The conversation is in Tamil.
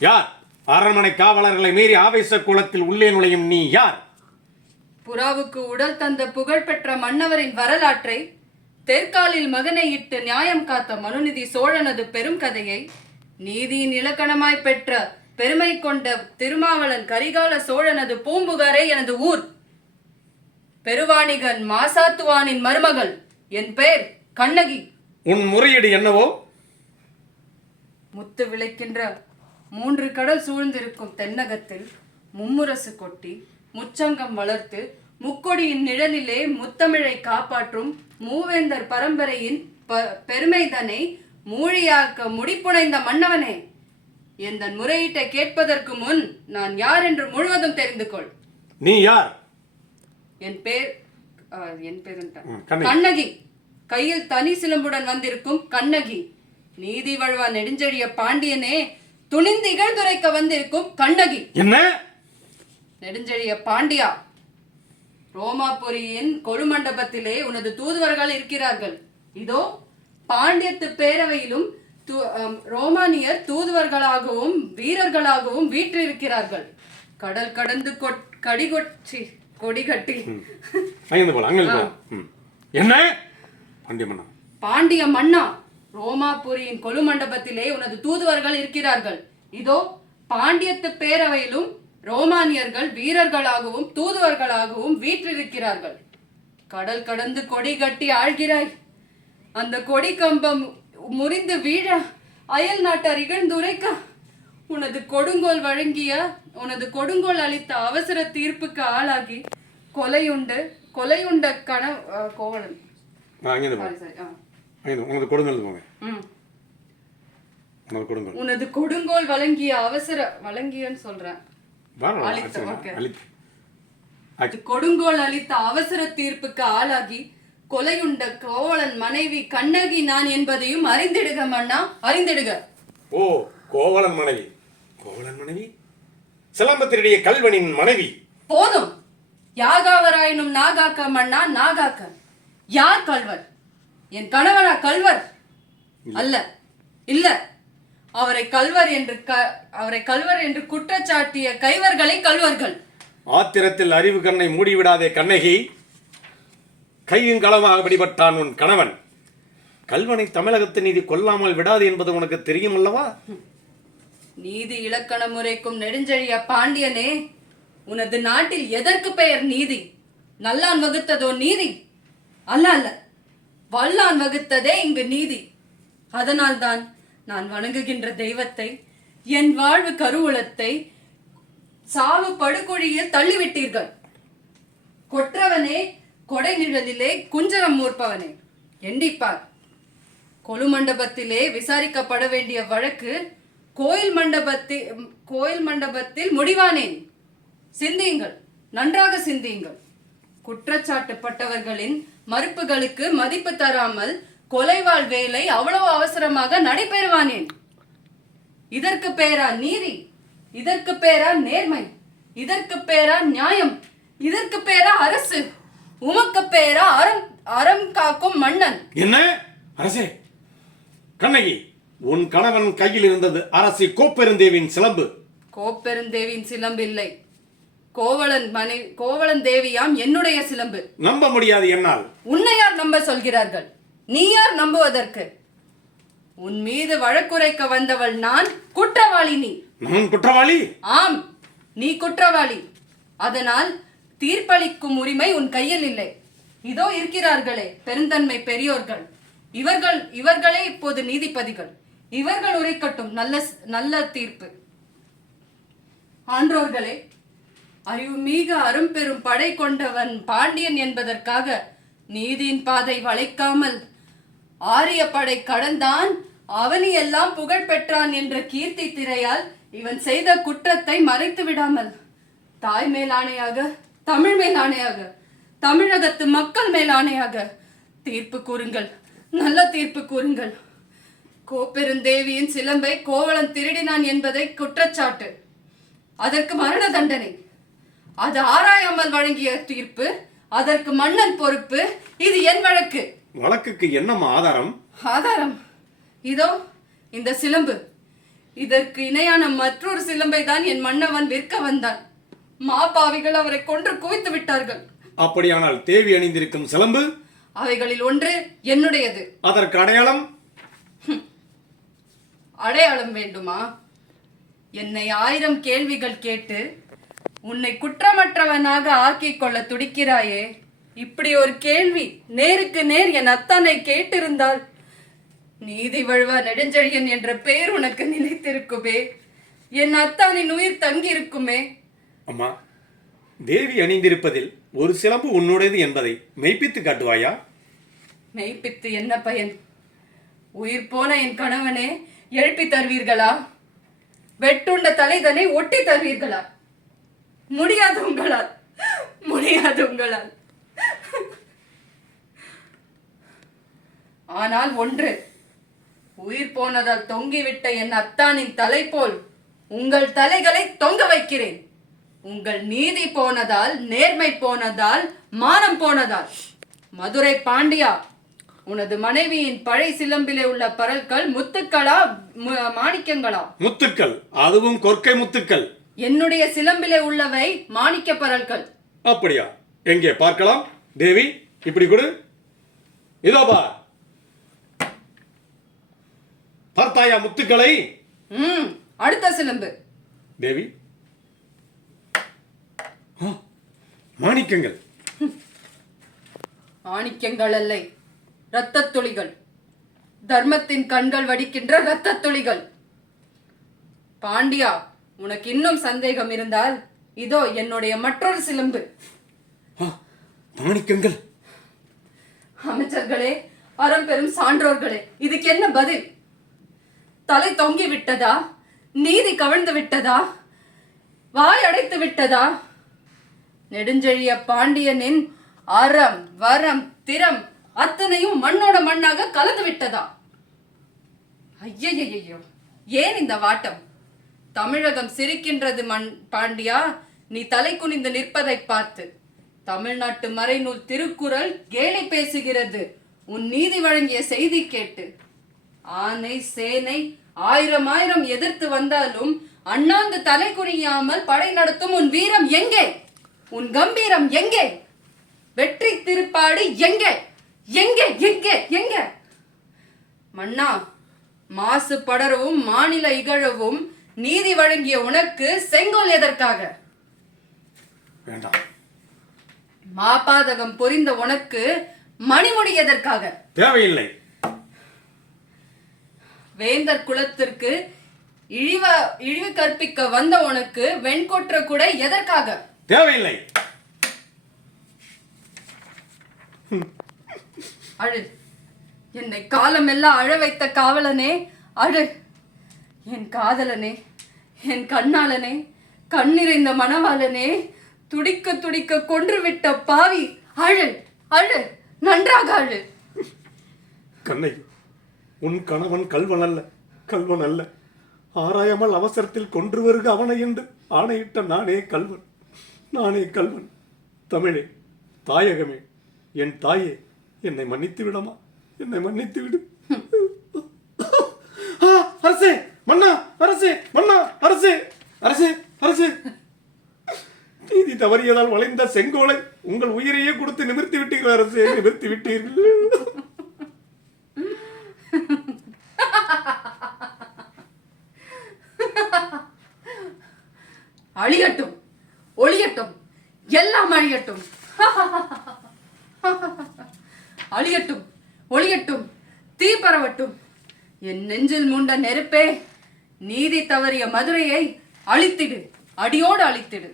யார்? அரண்மனை காவலர்களை மீறி ஆவேச குளத்தில் உள்ளே நுழையும் நீ யார்? புறாவுக்கு உடல் தந்த புகழ்பெற்ற மன்னவரின் வரலாற்றை தெற்காலில் மகனை இட்டு நியாயம் காத்த மனுநிதி சோழனது பெரும் கதையை நீதியின் இலக்கணமாய் பெற்ற பெருமை கொண்ட திருமாவளன் கரிகால சோழனது பூம்புகாரே எனது ஊர். பெருவாணிகன் மாசாத்துவானின் மருமகள் என் பெயர் கண்ணகி. உன் முறையீடு என்னவோ? முத்து விளைக்கின்ற மூன்று கடல் சூழ்ந்திருக்கும் தென்னகத்தில் மும்முரசு கொட்டி முச்சங்கம் வளர்த்து முக்கொடியின் நிழலிலே முத்தமிழை காப்பாற்றும் மூவேந்தர் பரம்பரையின் ப- பெருமைதனை மூழியாக்க முடிப்புனைந்த மன்னவனே. எந்தன் முறையீட்டை கேட்பதற்கு முன் நான் யார் என்று முழுவதும் தெரிந்து கொள். நீ யார்? என் பேர் என் பேர். கண்ணகி. கையில் தனி சிலம்புடன் வந்திருக்கும் கண்ணகி. நீதி வழுவா நெடுஞ்செழிய பாண்டியனே துணிந்து இகழ்துரைக்க வந்திருக்கும் கண்ணகி. என்ன? நெடுஞ்செழிய பாண்டியா. ரோமாபுரியின் கொழுமண்டபத்திலே உனது தூதுவர்கள் இருக்கிறார்கள். இதோ பாண்டியத்து பேரவையிலும் ரோமானியர் தூதுவர்களாகவும் வீரர்களாகவும் வீற்றிருக்கிறார்கள். கடல் கடந்து கொட்- கடிகொச்சி கொடி கட்டி. என்ன? பாண்டிய மன்னா. பாண்டிய மன்னா. ரோமாபுரியின் கொலுமண்டபத்திலே உனது தூதுவர்கள் இருக்கிறார்கள். இதோ பாண்டியத்து பேரவையிலும் ரோமானியர்கள் வீரர்களாகவும் தூதுவர்களாகவும் வீற்றிருக்கிறார்கள். கடல் கடந்து கொடி கட்டி ஆழ்கிறாய். அந்த கொடி கம்பம் முறிந்து வீழ அயல் நாட்டார் இகழ்ந்துரைக்க உனது கொடுங்கோல் வழங்கிய உனது கொடுங்கோல் அளித்த அவசர தீர்ப்புக்கு ஆளாகி கொலையுண்டு கொலையுண்ட கண கோவலன். உனது போங்க ம். உனது கொடுங்கள் உனது கொடுங்கோல் வழங்கிய அவசர வழங்கியன்னு சொல்றேன். கொடுங்கோல் அளித்த அவசர தீர்ப்புக்கு ஆளாகி கொலையுண்ட கோவலன் மனைவி கண்ணகி நான் என்பதையும் அறிந்திடுக மன்னா அறிந்திடுக. ஓ கோவலன் மனைவி. கோவலன் மனைவி? சிலம்பத்தினுடைய கல்வனின் மனைவி. போதும். யாகாவராயினும் நாகாக்க மன்னா நாகாக்க. யார் கல்வர் என் கணவனா கல்வர்? அல்ல. இல்ல. அவரை கல்வர் என்று அவரை கல்வர் என்று குற்றச்சாட்டிய கைவர்களை கல்வர்கள். ஆத்திரத்தில் அறிவு கண்ணை மூடிவிடாதே கண்ணகி. கையும் களமாக பிடிபட்டான் உன் கணவன். கல்வனை தமிழகத்து நீதி கொல்லாமல் விடாது என்பது உனக்கு தெரியும் அல்லவா? நீதி இலக்கண முறைக்கும் நெடுஞ்செழிய பாண்டியனே உனது நாட்டில் எதற்கு பெயர் நீதி? நல்லான் வகுத்ததோ நீதி? அல்ல அல்ல. வல்லான் வகுத்ததே இங்கு நீதி. அதனால்தான் நான் வணங்குகின்ற தெய்வத்தை என் வாழ்வு கருவூலத்தை சாவு படுகொழியில் தள்ளிவிட்டீர்கள். கொற்றவனே கொடை நிழலிலே குஞ்சரம் மூர்ப்பவனே எண்டிப்பார். கொலுமண்டபத்திலே விசாரிக்கப்பட வேண்டிய வழக்கு கோயில் மண்டபத்தில் கோயில் மண்டபத்தில் முடிவானேன் சிந்தியுங்கள் நன்றாக சிந்தியுங்கள். குற்றச்சாட்டுப்பட்டவர்களின் மறுப்புகளுக்கு மதிப்பு தராமல் கொலைவாள் வேலை அவ்வளவு அவசரமாக நடைபெறுவானேன். இதற்கு பேரா நீதி இதற்கு பேரா நேர்மை இதற்கு பேரா நியாயம் இதற்கு பேரா அரசு உமக்கு பேரா அறம் அறம் காக்கும் மன்னன். என்ன? அரசே கண்ணகி உன் கணவன் கையில் இருந்தது அரசி கோப்பெருந்தேவின் சிலம்பு. கோப்பெருந்தேவியின் சிலம்பு இல்லை கோவலன் மனை கோவலன் தேவியாம் என்னுடைய சிலம்பு. நம்ப முடியாது என்னால். உன்னை யார் நம்ப சொல்கிறார்கள்? நீ யார் நம்புவதற்கு? உன் மீது வழக்குரைக்க வந்தவள் நான் குற்றவாளி நீ. நான் குற்றவாளி? ஆம் நீ குற்றவாளி. அதனால் தீர்ப்பளிக்கும் உரிமை உன் கையில் இல்லை. இதோ இருக்கிறார்களே பெருந்தன்மை பெரியோர்கள். இவர்கள் இவர்களே இப்போது நீதிபதிகள். இவர்கள் உரைக்கட்டும் நல்ல நல்ல தீர்ப்பு. ஆன்றோர்களே அறிவுமிக அரும்பெரும் படை கொண்டவன் பாண்டியன் என்பதற்காக நீதியின் பாதை வளைக்காமல் ஆரிய படை கடந்தான். அவனியெல்லாம் புகழ் பெற்றான் என்ற கீர்த்தி திரையால் இவன் செய்த குற்றத்தை மறைத்து விடாமல் தாய் மேலாணையாக தமிழ் மேலாணையாக தமிழகத்து மக்கள் மேலாணையாக தீர்ப்பு கூறுங்கள். நல்ல தீர்ப்பு கூறுங்கள். கோப்பெருந்தேவியின் சிலம்பை கோவலன் திருடினான் என்பதை குற்றச்சாட்டு. அதற்கு மரண தண்டனை. அது ஆராயாமல் வழங்கிய தீர்ப்பு அதற்கு மன்னன் பொறுப்பு இது என் வழக்கு. வழக்குக்கு என்னம்மா ஆதாரம்? ஆதாரம்? இதோ இந்த சிலம்பு. இதற்கு இணையான மற்றொரு சிலம்பை தான் என் மன்னவன் விற்க வந்தான். மாபாவிகள் அவரை கொன்று குவித்து விட்டார்கள். அப்படியானால் தேவி அணிந்திருக்கும் சிலம்பு? அவைகளில் ஒன்று என்னுடையது. அதற்கு அடையாளம்? அடையாளம் வேண்டுமா? என்னை ஆயிரம் கேள்விகள் கேட்டு உன்னை குற்றமற்றவனாக ஆக்கிக் கொள்ள துடிக்கிறாயே. இப்படி ஒரு கேள்வி நேருக்கு நேர் என் அத்தானை கேட்டிருந்தால் நீதி வழுவ நெடுஞ்செழியன் என்ற பெயர் உனக்கு நிலைத்திருக்குமே. என் அத்தானின் உயிர் தங்கியிருக்குமே. அம்மா தேவி அணிந்திருப்பதில் ஒரு சிலம்பு உன்னுடையது என்பதை மெய்ப்பித்து காட்டுவாயா? மெய்ப்பித்து என்ன பயன்? உயிர் போன என் கணவனே எழுப்பி தருவீர்களா? வெட்டுண்ட தலைதனை ஒட்டி தருவீர்களா? முடியாது உங்களால். முடியாது உங்களால். ஆனால் ஒன்று உயிர் போனதால் தொங்கிவிட்ட என் அத்தானின் தலை போல் உங்கள் தலைகளை தொங்க வைக்கிறேன். உங்கள் நீதி போனதால் நேர்மை போனதால் மானம் போனதால். மதுரை பாண்டியா உனது மனைவியின் பழை சிலம்பிலே உள்ள பரல்கள் முத்துக்களா மாணிக்கங்களா? முத்துக்கள் அதுவும் கொற்கை முத்துக்கள். என்னுடைய சிலம்பிலே உள்ளவை மாணிக்க பரல்கள். அப்படியா? எங்கே? பார்க்கலாம். தேவி இப்படி கொடு. இதோ பார். பார்த்தாயா முத்துக்களை? ம் அடுத்த சிலம்பு. தேவி. மாணிக்கங்கள். மாணிக்கங்கள் அல்லை இரத்தத் துளிகள் தர்மத்தின் கண்கள் வடிக்கின்ற இரத்தத் துளிகள் பாண்டியா உனக்கு இன்னும் சந்தேகம் இருந்தால் இதோ என்னுடைய மற்றொரு சிலம்பு. மாணிக்கங்கள். அமைச்சர்களே அறம்பெரும் சான்றோர்களே இதுக்கு என்ன பதில்? தலை தொங்கி விட்டதா? நீதி கவிழ்ந்து விட்டதா? வாய் அடைத்து விட்டதா? நெடுஞ்செழிய பாண்டியனின் அறம் வரம் திறம் அத்தனையும் மண்ணோட மண்ணாக கலந்து விட்டதா? ஐயையையோ ஏன் இந்த வாட்டம்? தமிழகம் சிரிக்கின்றது மண் பாண்டியா நீ தலை குனிந்து நிற்பதை பார்த்து. தமிழ்நாட்டு மறைநூல் திருக்குறள் கேலி பேசுகிறது. உன் நீதி வழங்கிய செய்தி கேட்டு. ஆனை சேனை ஆயிரம் ஆயிரம் எதிர்த்து வந்தாலும் அண்ணாந்து தலை குனியாமல் படை நடத்தும் உன் வீரம் எங்கே? உன் கம்பீரம் எங்கே? வெற்றி திருப்பாடு எங்கே? எங்கே? எங்கே? எங்கே? மன்னா மாசு படரவும் மாநில இகழவும் நீதி வழங்கிய உனக்கு செங்கோல் எதற்காக? வேண்டாம். மாபாதகம் புரிந்த உனக்கு மணிமுடி எதற்காக? தேவையில்லை. வேந்தர் குலத்திற்கு இழிவ இழிவு கற்பிக்க வந்த உனக்கு வெண்கொற்ற கூட எதற்காக? தேவையில்லை. அழு. என்னை காலமெல்லாம் அழ வைத்த காவலனே அழு. என் காதலனே என் கண்ணாளனே கண்ணிறைந்த மணவாளனே துடிக்க துடிக்க கொன்றுவிட்ட பாவி. அழு அழு நன்றாக அழு கண்ணை உன் கணவன் கல்வன் அல்ல கல்வன் அல்ல. ஆராயாமல் அவசரத்தில் கொன்று வருக அவனை என்று ஆணையிட்ட நானே கல்வன் நானே கல்வன் தமிழே தாயகமே என் தாயே என்னை மன்னித்து விடமா என்னை மன்னித்து விடு ஆ, அரசே மன்னா அரசு மன்னா அரசு அரசு அரசு. நீதி தவறியதால் வளைந்த செங்கோலை உங்கள் உயிரையே கொடுத்து நிமிர்த்தி விட்டீர்கள் அரசே நிமிர்த்தி விட்டீர்கள். அழியட்டும் ஒளியட்டும் எல்லாம் அழியட்டும். அழியட்டும் ஒளியட்டும் தீ பரவட்டும். என் நெஞ்சில் மூண்ட நெருப்பே. நீதி தவறிய மதுரையை அழித்திடு. அடியோடு அழித்திடு.